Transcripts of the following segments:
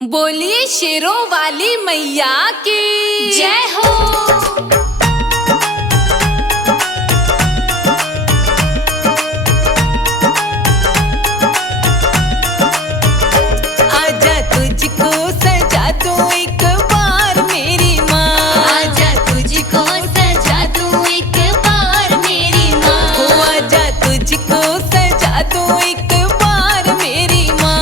बोलिए शेरों वाली मैया की जय हो। आजा तुझको सजा दूं एक बार मेरी माँ, आजा तुझको सजा दूं एक बार मेरी माँ, हो आजा तुझको सजा दूं एक बार मेरी माँ,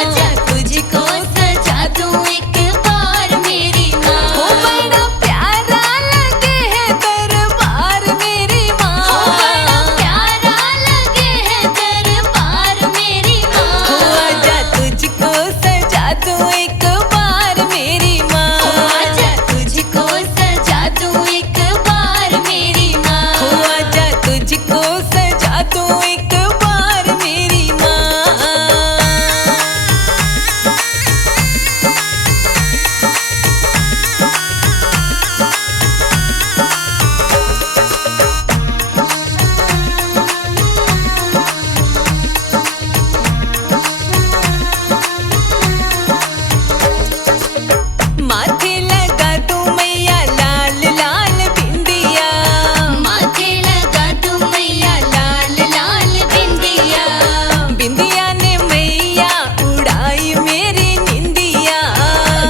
आजा तुझको सजा दूं एक बार मेरी माँ, हो बड़ा प्यारा लगे है दरबार मेरी माँ, हो बड़ा प्यारा लगे है दरबार मेरी माँ, हो आजा तुझको सजा दूं एक बार मेरी माँ, आजा तुझको सजा दूं एक बार मेरी माँ, हो आजा तुझको सजा दूं एक बार मेरी माँ। माथे लगा दूं मैया लाल लाल बिंदिया, माथे लगा दूं मैया लाल लाल बिंदिया, बिंदिया ने मैया उड़ाई मेरी निंदिया,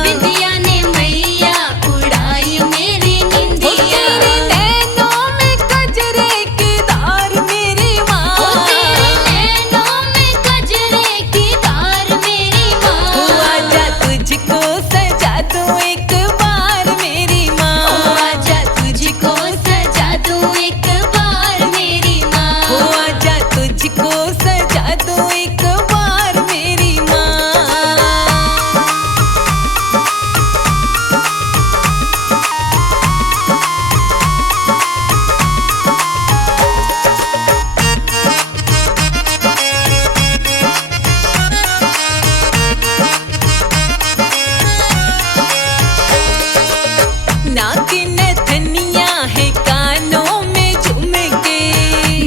बिंदिया ने मैया उड़ाई मेरी हो निंदिया, तेरे नैनों में गजरे की धार मेरी माँ, हो तेरे नैनों में गजरे की धार मेरी माँ, हो आजा तुझको सजा दूं एक बार मेरी माँ, हो आजा तुझको सजा दूं एक बार मेरी माँ, हो आजा तुझको सजा दूं एक बार मेरी माँ। नाक नथनिया है कानों में झुमके,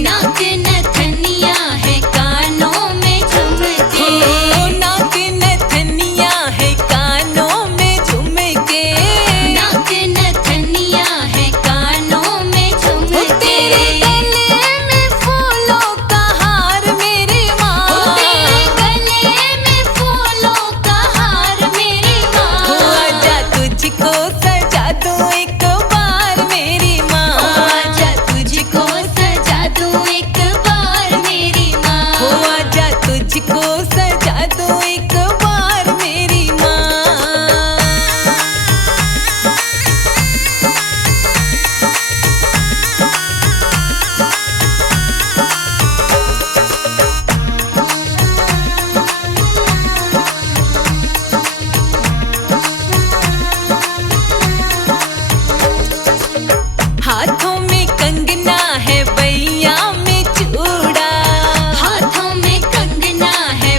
नाक नथनिया है कानों में झुमके, हो नाक नथनिया है कानों में झुमके, नाक नथनिया है कानों में हो झुमके, तेरे गले में फूलों का हार मेरी माँ, हो तेरे गले में फूलों का हार मेरी माँ, हो आजा तुझको सजा दूं एक बार मेरी माँ, हो आजा तुझको सजा दूं एक बार मेरी माँ, हो आजा तुझको सजा दूं एक बार मेरी माँ। हाथों में कंगना है बैया में चूड़ा, हाथों में कंगना है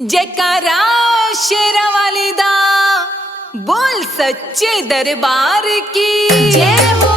जयकारा शेरा वाली दा बोल सच्चे दरबार की जय हो।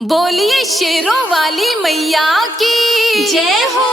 बोलिए शेरों वाली मैया की जय हो।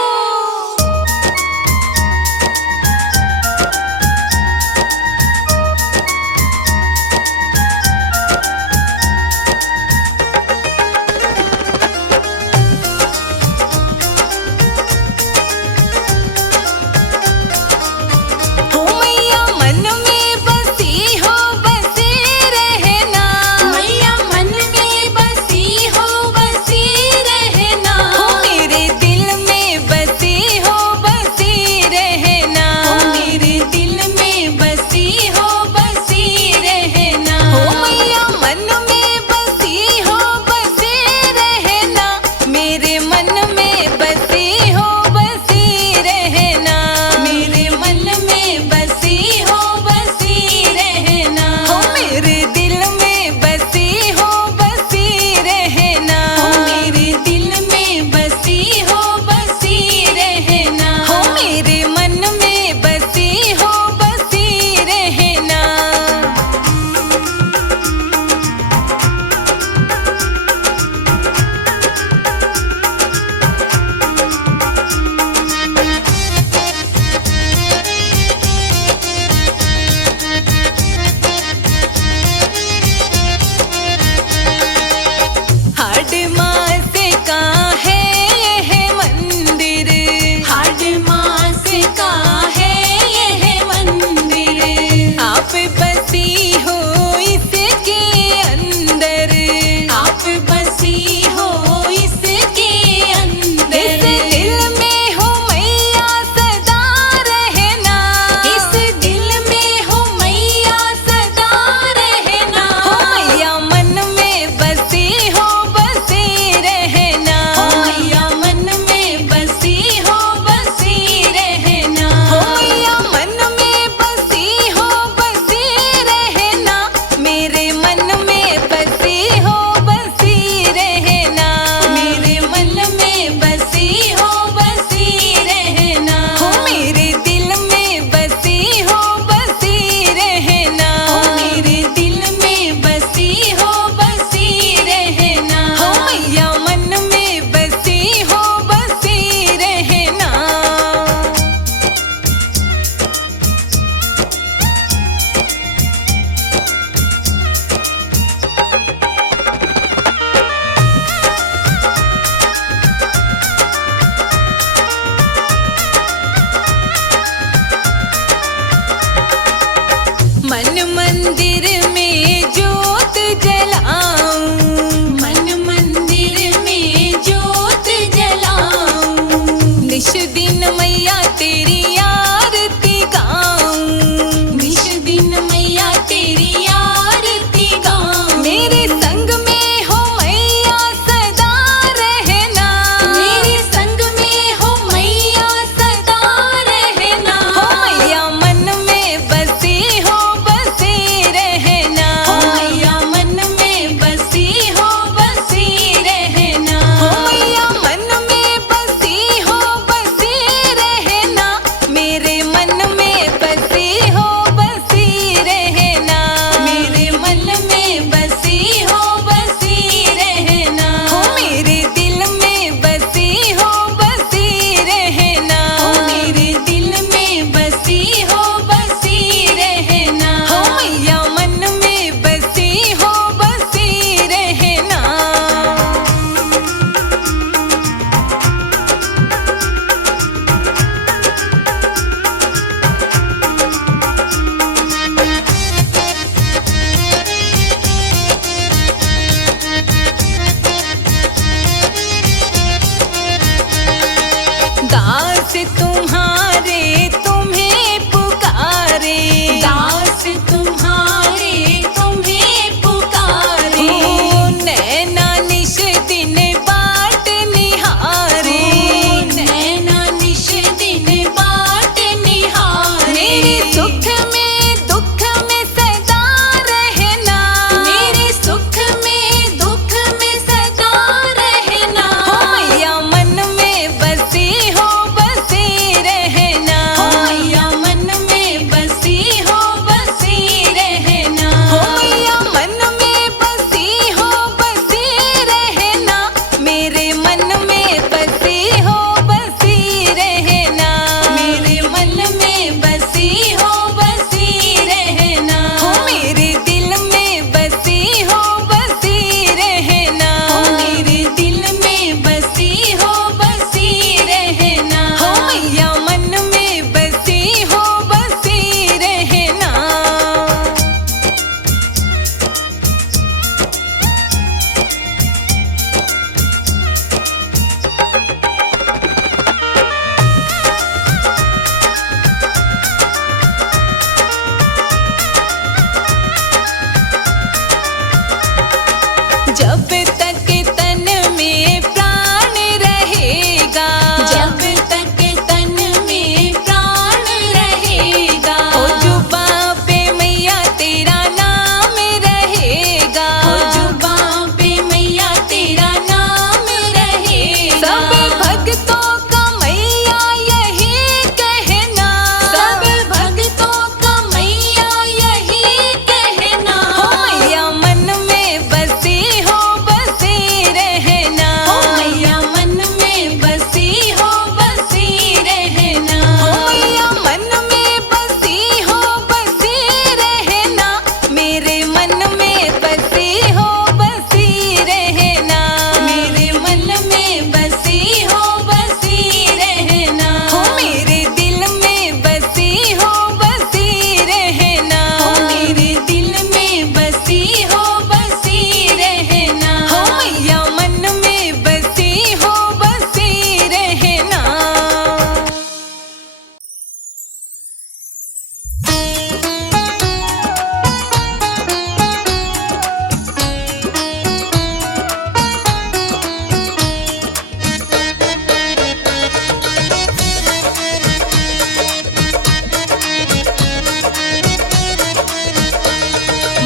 जब तक तन में प्राण रहेगा, जब तक तन में प्राण रहेगा, ओ जुबां पे मैया तेरा नाम रहेगा, ओ जुबां पे मैया तेरा नाम रहेगा। सब भक्तों का मैया यही कहना, सब भक्तों का मैया यही कहना, हो मैया मन में बसी हो बसी रहना, ओ मैया मन में बसी हो बसी रहना, हो मैया मन में बसी हो बसी रहना, मेरे मन में बसी हो बसी रहना, मेरे मन में बसी हो बसी रहना, हो मेरे दिल में बसी हो बसी रहना, ओ मेरे दिल में बसी हो बसी रहना, हो मैया मन में बसी हो बसी रहना।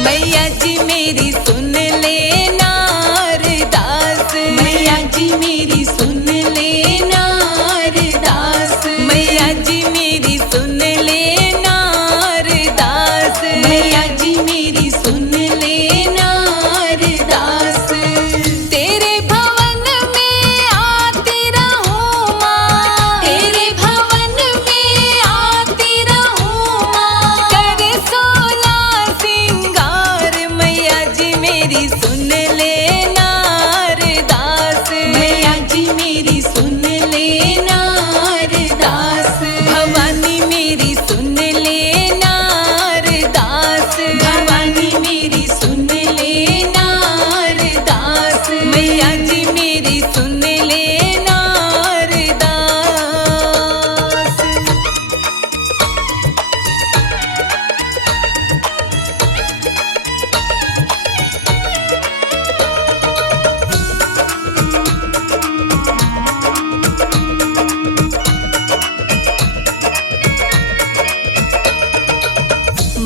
मैया जी मेरी सुन लेना अरदास, मैया जी मेरी सुन लेना अरदास, मैया जी मेरी सुन लेना अरदास, मैया जी मेरी सुन लेना अरदास। तेरे भवन में आती रहूं माँ, तेरे भवन में आती रहूं माँ, करे 16 सिंगार, मैया जी मेरी सुन लेना अरदास, मैया जी मेरी सुन लेना अरदास, भवानी मेरी सुन लेना अरदास, भवानी मेरी सुन लेना अरदास, मैया जी मेरी सुन लेना अरदास।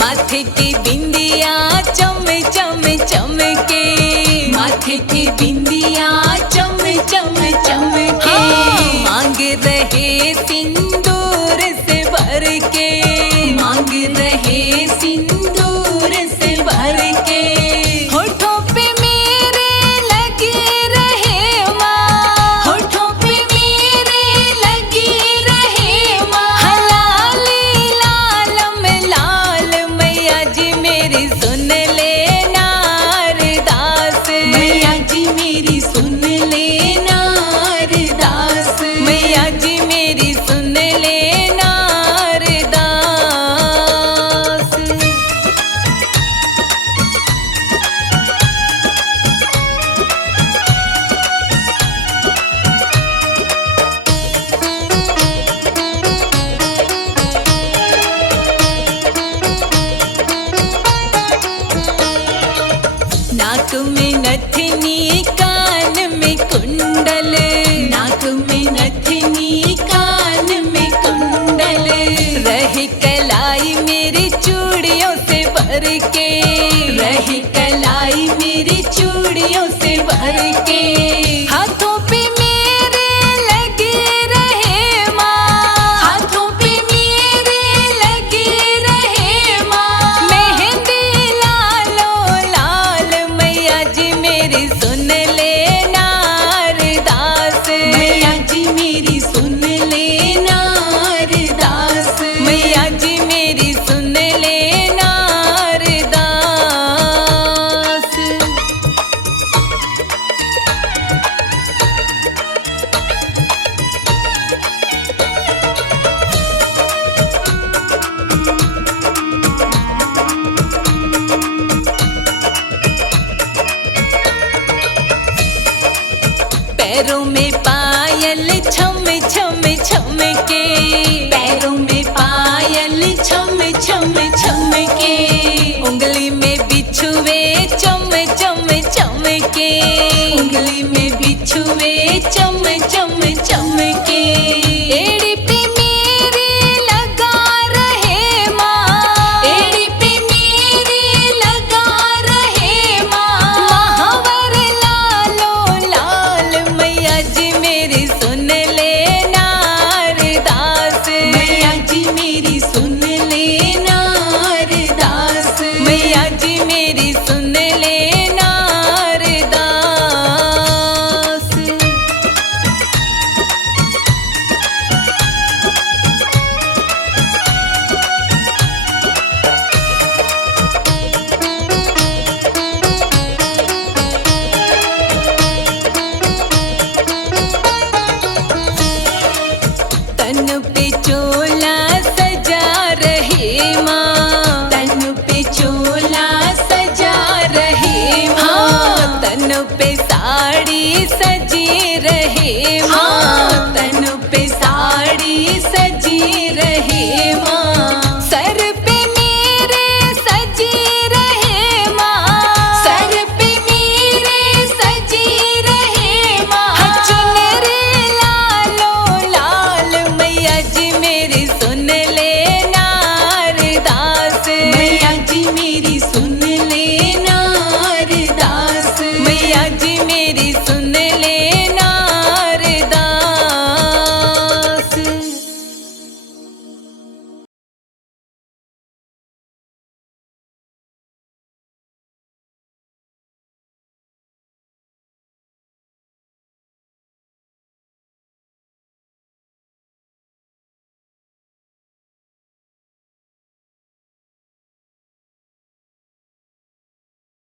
माथे की बिंदिया चम चम चमके, माथे की बिंदिया चम चम चमके, मांग रहे सिंदूर से भर के, मांग रहे सिंदूर से भर के, होठों पे मेरे लगे रहे माँ, होठों पे मेरे लगी रहे माँ, लाली लालम लाल, मैया जी मेरी सुन लेना अरदास, मैया जी मेरी सुन लेना अरदास, मैया जी मेरी सुन लेना अरदास। नाक में नथनी कान में कुंडल, नाक में नथनी कान में कुंडल, रही कलाई मेरी चूड़ियों से भर के, रही कलाई मेरी चूड़ियों से भर के, हाथों पे मेरे लगे रहे माँ, हाथों पे मेरे लगे रहे माँ, मेहंदी लालो लाल, मैया जी मेरी सुन लेना अरदास, मैया जी मेरी सुन लेना अरदास, मैया जी मेरी सुन लेना अरदास। पैरों में पायल छम छम छम के, पैरों में पायल छम छम छम के, उंगली में बिछुए चम चम चम के, के, उंगली में बिछुए चम चम चमके। एड़ी पे मेरी लगा रहे माँ, एड़ी पे मेरी लगा रहे माँ। महावर लालो लाल मैया जी मेरी सुन लेना अरदास, मैया जी मेरी सुन लेना अरदास। मैया जी मेरी सुन लेना अरदास। तन पे चोला सजा रहे माँ, तन पे चोला सजा रहे माँ। हाँ तन पे साड़ी सजी रहे माँ, तन पे साड़ी सजी रहे माँ। सर पे मेरे सजी रहे माँ, सर पे मेरे सजी रहे माँ। चुनरी लालो लाल मैया जी मेरी सुन लेना अरदास, मैया जी मेरी सुन लेना अरदास। मैया जी मेरी सुन